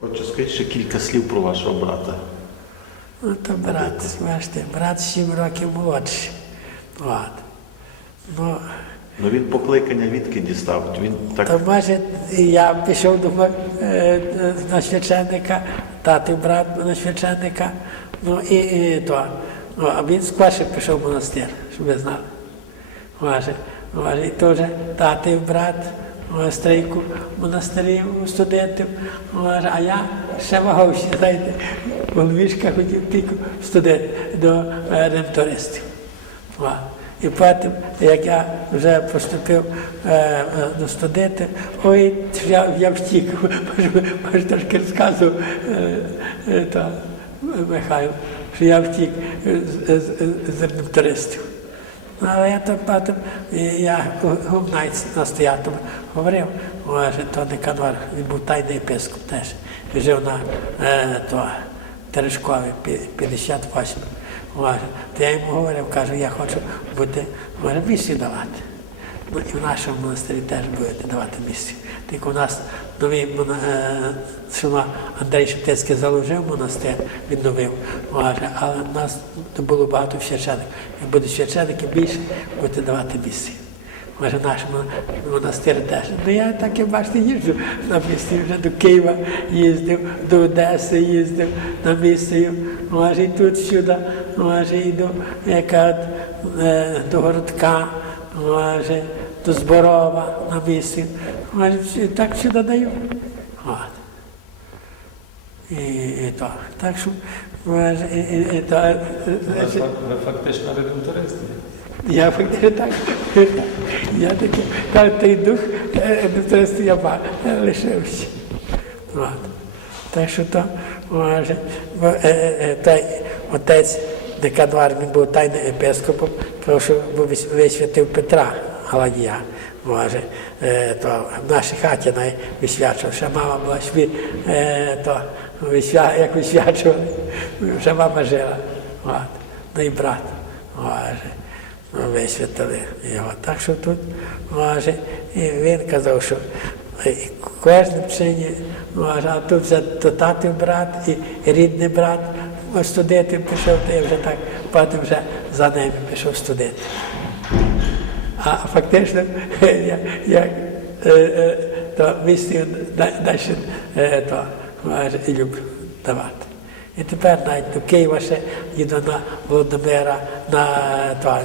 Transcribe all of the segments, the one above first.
Отже, скажіть ще кілька слів про вашого брата. Ну, то брат, бачите, брат 7 років молодший. От. Ну, Ну він покликання відки дістав. Він так то може я пішов до е, на священника, тати брат на священника, ну і, і то. Ну, а він скорше пішов в монастир, щоб ви знали. Може, і теж тати брат стрійку монастирі студентів, а я ще вагався, знаєте, у Львівська хотів тільки студент до е, ремтористів. І потім, як я вже поступив е, до студентів, ой, я, я втік, може трошки розказував е, е, Михайло, що я втік з, з, з, з ремтористів. Але я так потім, я гумнайць настоятель говорив, може, то не Кадвар, він був тайний епископ теж. Жив на е, то, Терешкові, 58. Може, то я йому говорив, кажу, я хочу бути, місію давати. І в нашому монастирі теж будете давати місію. Тільки у нас новий мона- е, Андрій Шептицький заложив монастир, відновив. Але в нас було багато священиків. Як буде священиків більше, будете давати місію. Може, наш монастир теж. Ну я так і бачите, їжджу на місію, вже до Києва їздив, до Одеси їздив на місію. Може, і тут сюди, може, і до, яка, е, до городка, може, до Зборова на всі- так сюди даю. І, і то. Так що, і, і, і то, е, е, Ви ви фактично редемторист. я фактично так. Я такий, кажу, той дух індустрії я ба- лишився. От. Так що то може, е, е, е, той отець Декадвар, він був тайним епископом, тому що був висвятив Петра Галадія. Може, то в нашій хаті най висвячував, ще мама була сві, то висвя, як висвячували, вже мама жила. От. Ну і брат. Може висвятили його. Так що тут може, і він казав, що кожен вчині, може, а тут вже то татів брат і, рідний брат студити пішов, то вже так потім вже за ними пішов студити. А фактично, я, я е, е, то місію далі е, то, і давати. І тепер навіть до Києва ще їду на Володимира на то,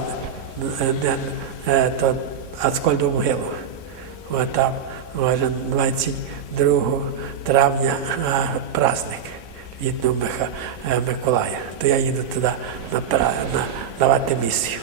то Ацкольну могилу. От там, може, 22 травня праздник від Миколая. То я їду туди на, на, давати місію.